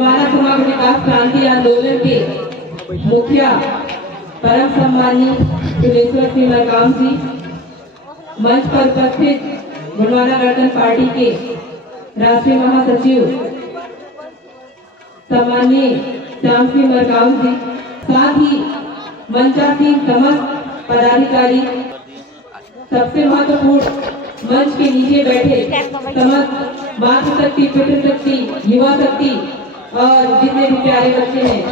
गोंडवाना समग्र विकास क्रांति आंदोलन के मुखिया परम सम्मानीय फुलेश्वर सिंह मरकाम जी, मंच पर उपस्थित गोंडवाना गणतंत्र पार्टी के राष्ट्रीय महासचिव सम्मानीय श्याम सिंह मरकाम जी, साथ ही मंचासीन समस्त पदाधिकारी, सबसे महत्वपूर्ण मंच के नीचे बैठे समस्त मातृशक्ति, पितृशक्ति, युवा शक्ति और जितने भी प्यारे बच्चे हैं,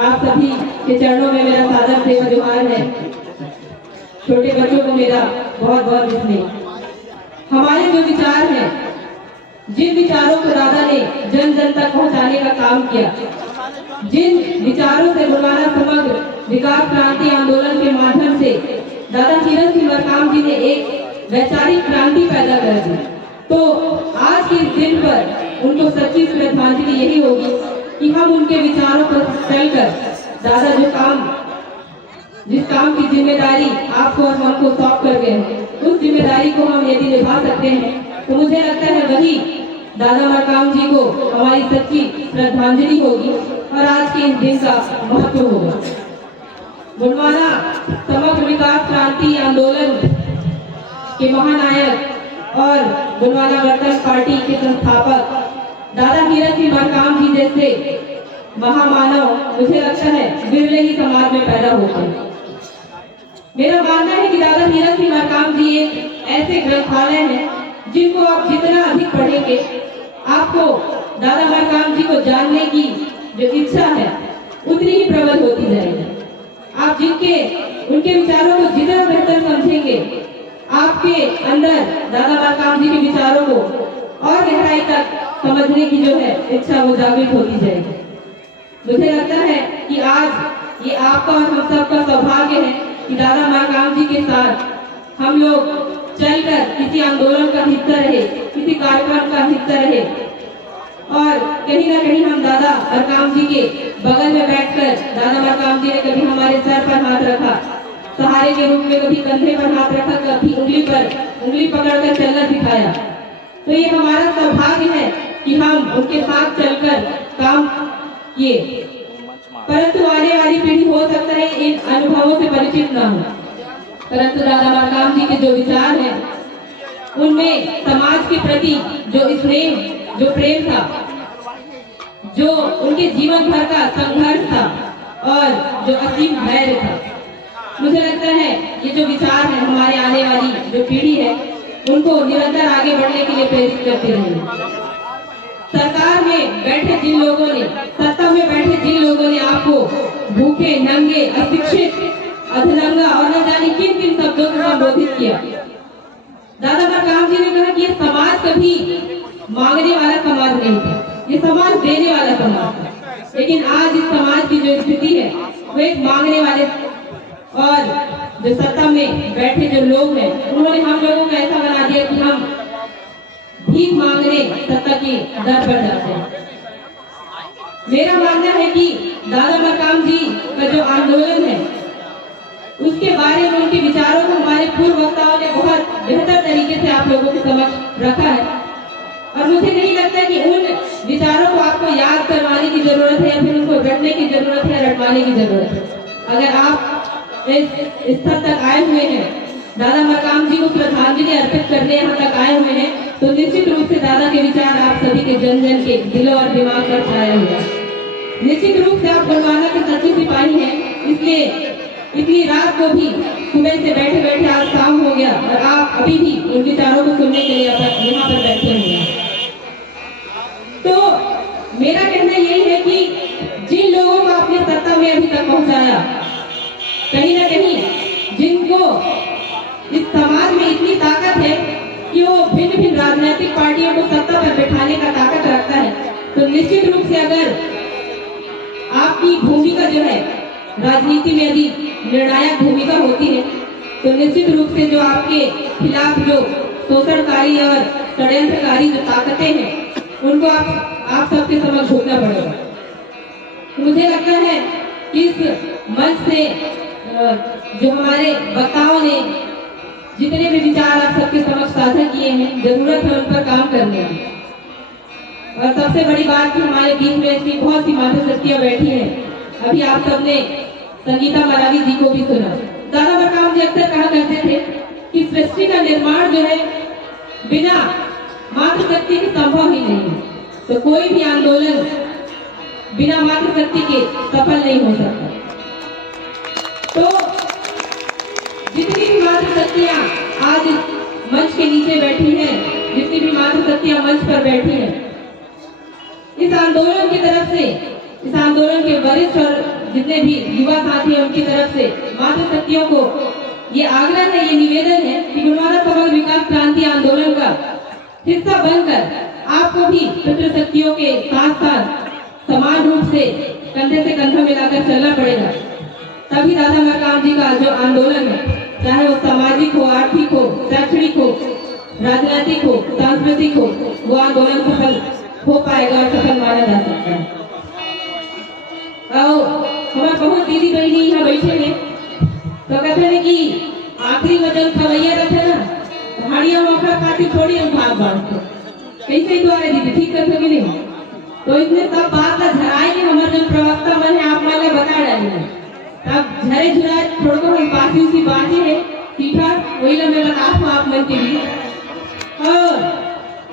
आप सभी के चरणों में मेरा सादर सेवा जोहार है। छोटे बच्चों को मेरा बहुत बहुत स्नेह। हमारे जो विचार हैं, जिन विचारों को दादा ने जन जन तक पहुंचाने का काम किया, जिन विचारों से गोंडवाना समग्र विकास क्रांति आंदोलन के माध्यम से दादा किरण सिंह मरकाम जी ने एक वैचारिक क्रांति पैदा कर दी, तो आज के इस दिन पर उनको सच्ची श्रद्धांजलि यही होगी कि हम उनके विचारों पर चलकर दादा जिस काम की जिम्मेदारी आपको और हमको सौंप कर गए हैं, उस जिम्मेदारी को हम यदि निभा सकते हैं तो मुझे लगता है वही दादा मरकाम जी को हमारी सच्ची श्रद्धांजलि होगी और आज के इस दिन का महत्व होगा। गोंडवाना समग्र विकास क्रांति आंदोलन के महानायक और गोंडवाना गणतंत्र पार्टी के संस्थापक दादा किरण सिंह मरकाम जी जैसे महामानव मुझे लगता है विरले ही समाज में पैदा होते हैं। मेरा मानना है कि दादा किरण सिंह मरकाम जी एक ऐसे ग्रंथालय हैं जिनको आप जितना अधिक पढ़ेंगे, आपको दादा मरकाम जी को जानने की जो इच्छा है उतनी ही प्रबल होती जाएगी। आप उनके विचारों को जितना बेहतर समझेंगे, आपके अंदर दादा मरकाम जी के विचारों को और गहराई तक समझने की जो है इच्छा वो जागृत होती जाएगी। मुझे लगता है कि आज ये आपका और हम सबका सौभाग्य है कि दादा मरकाम जी के साथ हम लोग चलकर किसी आंदोलन का हिस्सा रहे, किसी कार्यक्रम का हिस्सा रहे और कहीं ना कहीं हम दादा मरकाम जी के बगल में बैठकर दादा मरकाम जी ने कभी हमारे सर पर हाथ रखा, सहारे के रूप में कभी कंधे पर हाथ रखा, कभी उंगली पकड़कर चलना सिखाया। तो ये हमारा सौभाग्य है कि हम उनके साथ चलकर काम किए, परंतु आने वाली पीढ़ी हो सकता है इन अनुभवों से परिचित न हो, परंतु दादा मरकाम जी के जो विचार हैं उनमें समाज के प्रति जो प्रेम था, जो उनके जीवन भर का संघर्ष था और जो असीम धैर्य था, मुझे लगता है ये जो विचार है हमारे आने वाली जो पीढ़ी है उनको निरंतर आगे बढ़ने के लिए प्रेरित करते रहेंगे। सरकार में बैठे जिन लोगों ने, सत्ता में बैठे जिन लोगों ने आपको भूखे, नंगे, अशिक्षित, अधनंगा और न जाने किन किन शब्दों से संबोधित किया, दादा मरकाम जी ने कहा कि ये समाज कभी मांगने वाला समाज नहीं था, ये समाज देने वाला समाज था। लेकिन आज इस समाज की जो स्थिति है वो एक मांगने वाले और जो सत्ता में बैठे जो लोग हैं उन्होंने हम लोगों को ऐसा बना दिया कि हम भीख मांगने सत्ता की दर पर जाते हैं। मेरा मानना है कि दादा मरकाम जी का जो आंदोलन है उसके बारे में उनके विचारों को हमारे पूर्व वक्ताओं ने बहुत बेहतर तरीके से आप लोगों के समक्ष रखा है और मुझे नहीं लगता कि उन विचारों को आपको याद करवाने की जरूरत है या फिर उनको रटने की जरूरत है, रटवाने की जरूरत है। अगर आप इस स्तर तक आए हुए हैं, दादा मरकाम जी को श्रद्धांजलि अर्पित करने यहाँ तक आए हुए हैं, तो निश्चित रूप से दादा के विचार आप सभी के जन जन के दिलों और दिमाग पर छाया हुआ। निश्चित रूप से आप गोंडवाना के सच्चे सिपाही हैं, इसलिए इतनी रात को भी सुबह से बैठे बैठे आज शाम हो गया और आप अभी भी उन विचारों को सुनने के लिए यहाँ पर बैठे हुए हैं। तो मेरा कहना यही है कि जिन लोगों को आपने सत्ता में अभी तक पहुंचाया, कहीं ना कहीं जिनको इस समाज में इतनी ताकत है कि वो भिन्न भिन्न राजनीतिक पार्टियों को सत्ता पर बैठाने का ताकत रखता है, तो निश्चित रूप से अगर आपकी भूमिका जो है राजनीति में यदि निर्णायक भूमिका होती है तो निश्चित रूप से जो आपके खिलाफ जो शोषणकारी और षड्यंत्रकारी जो ताकतें हैं उनको आप सबके समक्ष झुकना पड़ेगा। मुझे लगता है कि इस मंच से जो हमारे वक्ताओं ने जितने भी विचार आप सबके समक्ष साझा किए हैं, जरूरत है उन पर काम करने की। और सबसे बड़ी बात कि हमारे बीच में ऐसी बहुत सी मातृशक्तियां बैठी हैं। अभी आप सबने संगीता मरावी जी को भी सुना। दादा बरकाम जी अक्सर कहा करते थे कि सृष्टि का निर्माण जो है बिना मातृशक्ति के संभव ही नहीं है। तो कोई भी आंदोलन बिना मातृशक्ति के सफल नहीं हो सकता। तो जितनी भी मातृशक्तियां आज मंच के नीचे बैठी हैं, जितनी भी मातृशक्तियां मंच पर बैठी हैं, इस आंदोलन की तरफ से, इस आंदोलन के वरिष्ठ और जितने भी युवा साथी हैं उनकी तरफ से मातृशक्तियों को ये आग्रह है, ये निवेदन है कि गुरुद्वारा समग्र विकास क्रांति आंदोलन का हिस्सा बनकर आपको भी पितृशक्तियों के साथ साथ समान रूप से कंधे से कंधा मिलाकर चलना पड़ेगा। तभी दादा बरकाम जी का जो आंदोलन है, चाहे वो सामाजिक हो, आर्थिक हो, शैक्षणिक हो, राजनीतिक हो, सांस्कृतिक हो, वो आंदोलन सफल हो पाएगा और सफल माना जा सकता है। हमारे बहुत दीदी बहनी यहाँ बैठे हैं, तो कहते हैं कि आखिरी में जब खवैया रखे ना पहाड़ियां मौका खाती थोड़ी हम भाग बांटते कैसे द्वारे दीदी ठीक कर सके नहीं। तो इसमें सब बात का झराए के हमारे जो प्रवक्ता मन है आप मैंने बता डालेंगे तब झरे झुराए थोड़ा को हम बाकी उसी बातें है सीखा वही ना मैं बता हूँ आप मन के लिए। और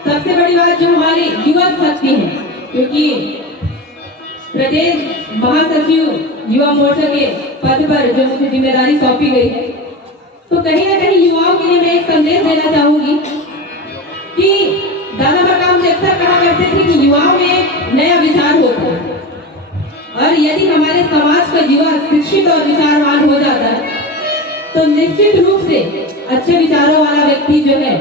सबसे बड़ी बात जो हमारी युवा शक्ति है, क्योंकि प्रदेश महासचिव युवा मोर्चा के पद पर जो मुझे जिम्मेदारी सौंपी गई है, तो कहीं ना कहीं युवाओं के लिए मैं एक संदेश देना चाहूंगी कि दादा बरकाम जी अक्सर कहा करते थे कि युवाओं में नया विचार होता है और यदि हमारे समाज का युवा शिक्षित और विचारवान हो जाता है तो निश्चित रूप से अच्छे विचारों वाला व्यक्ति जो है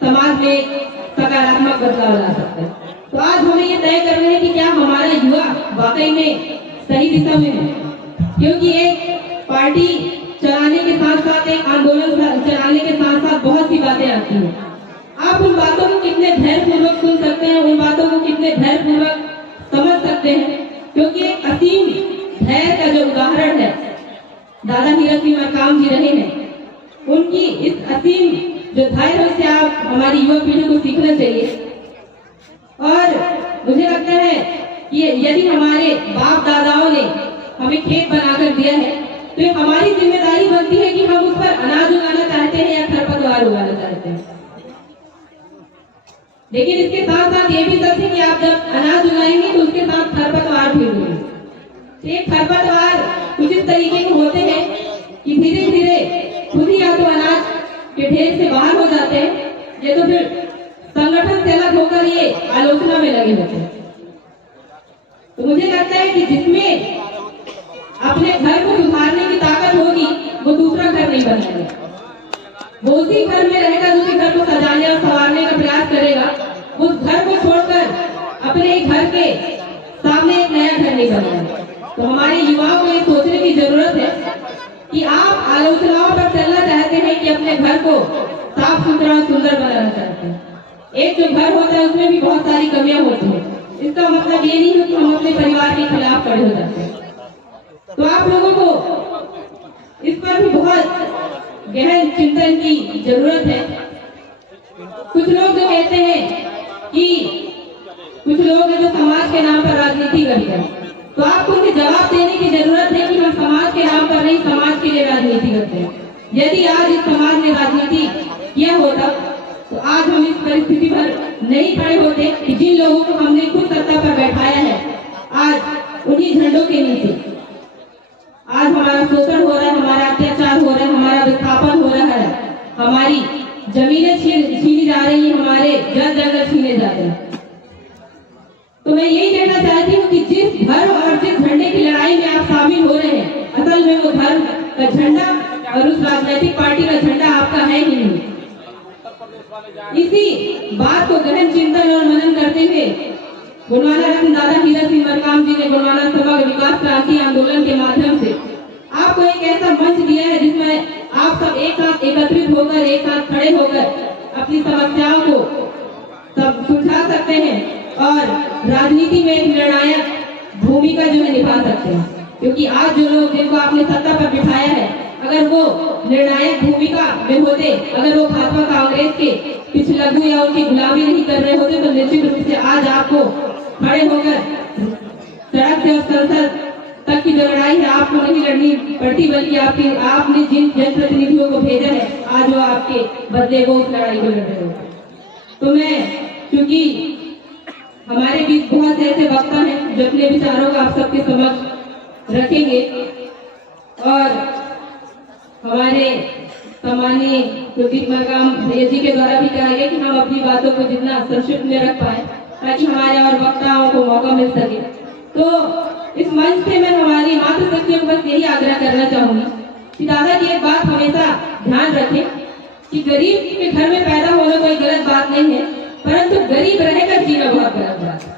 समाज में सकारात्मक बदलाव ला सकता है। तो आज हमें ये तय करना है कि क्या हमारा युवा वाकई में सही दिशा में है, क्योंकि एक पार्टी चलाने के साथ साथ एक आंदोलन चलाने के साथ साथ बहुत सी बातें आती हैं। आप उन बातों को कितने धैर्यपूर्वक सुन सकते हैं, उन बातों को कितने धैर्यपूर्वक समझ सकते हैं, क्योंकि एक असीम धैर्य का जो उदाहरण है दादा हीरा सिंह मरकाम जी रहे हैं। उनकी इस असीम जो धैर्य से आप हमारी युवा पीढ़ी को सीखना चाहिए। और मुझे लगता है कि यदि हमारे बाप दादाओं ने हमें खेत बनाकर दिया है तो हमारी जिम्मेदारी बनती है कि हम उस पर अनाज उगाना चाहते हैं या खरपतवार उगाना चाहते हैं। लेकिन इसके साथ साथ ये भी सच है कि आप जब अनाज उगाएंगे तो उसके साथ खरपतवार भी होंगे। एक खरपतवार कुछ इस तरीके के होते हैं कि धीरे धीरे खुद ही या तो अनाज के ढेर से बाहर हो जाते हैं या तो फिर संगठन से अलग होकर ये आलोचना में लगे होते हैं। तो मुझे लगता है कि जिसमें अपने घर को सुधारने की ताकत होगी वो दूसरा घर नहीं बनाएगा, वो उसी घर में रहेगा, उसी घर को सजाने और संवारने का प्रयास करेगा। उस घर को छोड़कर अपने घर के सामने एक नया घर नहीं बनाएगा। तो हमारे युवाओं को ये सोचने की जरूरत है कि आप आलोचनाओं पर चलना चाहते हैं कि अपने घर को साफ सुथरा और सुंदर बनाना चाहते हैं। एक जो घर होता है उसमें भी बहुत सारी कमियां होती है। इसका मतलब ये नहीं है कि हम अपने परिवार के खिलाफ खड़े हो जाते हैं। तो आप लोगों को इस पर भी बहुत गहन चिंतन की जरूरत है। कुछ लोग जो कहते हैं कि कुछ लोग हैं जो समाज के नाम पर राजनीति करते हैं, तो आपको उन्हें जवाब देने की जरूरत है कि हम समाज के नाम पर नहीं, समाज के लिए राजनीति करते हैं। यदि आज इस समाज ने राजनीति किया होता तो आज हम इस परिस्थिति पर नहीं खड़े होते कि जिन लोगों को हमने खुद सत्ता पर बैठाया है आज उन्हीं झंडों के नीचे आज हमारा शोषण हो रहा है, हमारा अत्याचार हो रहा है, हमारा विस्थापन हो रहा है, हमारी जमीनें छीनी जा रही है, हमारे जल जंगल छीने जा रहे हैं। तो मैं यही कहना चाहती हूँ कि जिस धर्म और जिस झंडे की लड़ाई में आप शामिल हो रहे हैं, असल में वो धर्म का झंडा और उस राजनीतिक पार्टी का झंडा आपका है ही नहीं। इसी बात को गहन चिंतन और मनन करते हुए गुरुद्वारा रत्न दादा हीरा सिंह मरकाम जी ने गुरुद्वारा समग्र विकास क्रांति आंदोलन के माध्यम से आपको एक ऐसा मंच दिया है जिसमें आप सब एक साथ एकत्रित होकर, एक साथ खड़े होकर अपनी समस्याओं को सब सुलझा सकते हैं और राजनीति में एक निर्णायक भूमिका जो है निभा सकते हैं। क्योंकि आज जो लोग जिनको आपने सत्ता पर बिठाया है, अगर वो निर्णायक भूमिका में होते, अगर वो भाजपा कांग्रेस के पिछलग्गू या उनकी गुलामी नहीं कर रहे होते तो निश्चित रूप से आज आपको खड़े होकर सड़क से संसद तक की जो लड़ाई है आपको नहीं लड़नी पड़ती, बल्कि आपने जिन जनप्रतिनिधियों को भेजा है आज वो आपके बदले वो उस लड़ाई को लड़ रहे होते। तो मैं, क्योंकि हमारे बीच बहुत से ऐसे वक्ता हैं जो अपने विचारों को आप सबके समक्ष रखेंगे और हमारे सम्मानीय कुलदीप मरकाम भैया जी के द्वारा भी कहा गया कि हम अपनी बातों को जितना संक्षिप्त में रख पाए ताकि हमारे और वक्ताओं को मौका मिल सके। तो इस मंच से मैं हमारी मातृशक्तियों को बस यही आग्रह करना चाहूंगी कि दादा की एक बात हमेशा ध्यान रखें कि गरीब के घर में पैदा होना कोई गलत बात नहीं है, परंतु गरीब रहकर जीना बहुत गलत बात है।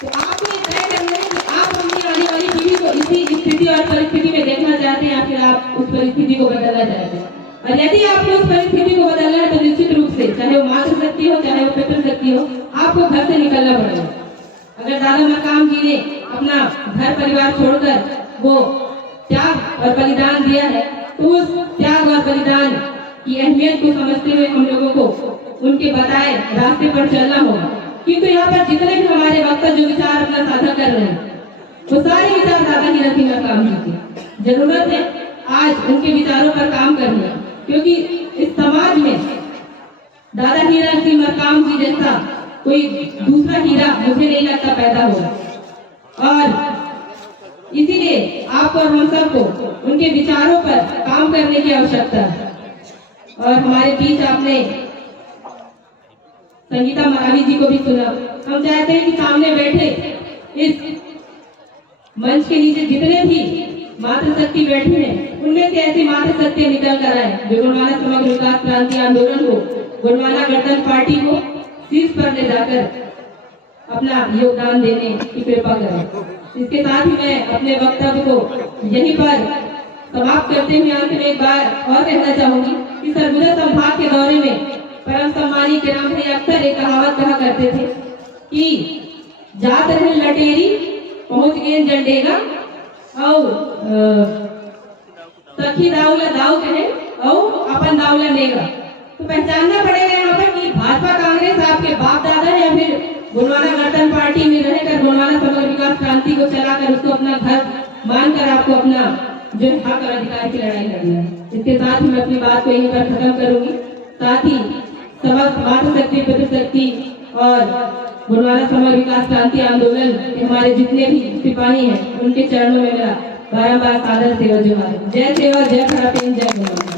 तो आपने तय करना है कि आप अपनी आने वाली पीढ़ी को इसी स्थिति और परिस्थिति में देखना चाहते हैं या फिर आप उस परिस्थिति को बदलना चाहते हैं। और यदि आपने उस परिस्थिति को बदलना है तो निश्चित रूप से चाहे वो मातृशक्ति हो चाहे वो पितृशक्ति हो, आपको घर से निकलना पड़ेगा। अगर दादा मरकाम जी ने अपना घर परिवार छोड़कर वो त्याग और बलिदान दिया है तो उस त्याग और बलिदान की अहमियत को समझते हुए हम लोगों को उनके बताए रास्ते पर चलना होगा। क्योंकि यहाँ पर जितने भी हमारे वक्ता जो विचार अपना साझा कर रहे हैं वो सारे विचार दादा हीरा सिंह मरकाम जी की। जरूरत है आज उनके विचारों पर काम करने, क्योंकि इस समाज में दादा हीरा सिंह मरकाम जी जैसा कोई दूसरा हीरा मुझे नहीं लगता पैदा होगा। और इसीलिए आपको और हम सबको उनके विचारों पर काम करने की आवश्यकता है। और हमारे बीच आपने संगीता महावी जी को भी सुना। हम चाहते हैं कि सामने बैठे इस मंच के नीचे जितने भी मातृशक्ति बैठी हैं उनमें से ऐसी मातृशक्ति निकल कर आए जो गोंडवाना समग्र विकास क्रांति आंदोलन को, गोंडवाना गणतंत्र पार्टी को शीर्ष पर ले जाकर अपना योगदान देने की कृपा करें। इसके साथ ही मैं अपने वक्तव्य को यहीं पर समाप्त करते हुए अंत में एक बार और कहना चाहूंगी कि सरगुजा संभाग के दौरे में परम सम्मानी किरण भैया अक्सर एक कहावत कहा करते थे कि जात रहे लटेरी पहुंच गए जंडेगा और सखी दाऊला दाऊ कहे और अपन दाऊला नेगा। तो पहचानना पड़ेगा यहाँ पर कि भाजपा कांग्रेस आपके बाप दादा है या फिर गोंडवाना गणतंत्र पार्टी में रहकर गोंडवाना समग्र विकास क्रांति को चलाकर उसको अपना घर मानकर आपको अपना जो हक और अधिकार की लड़ाई लड़ना है। इसके साथ ही मैं अपनी बात को यहीं पर खत्म करूंगी। साथ ही समस्त मातृशक्ति, पितृशक्ति और गोंडवाना समग्र विकास क्रांति आंदोलन के हमारे जितने भी सिपाही हैं उनके चरणों में मेरा बारंबार सादर सेवा जुहार। जय सेवा, जय खड़ा, जय गोंडवाना।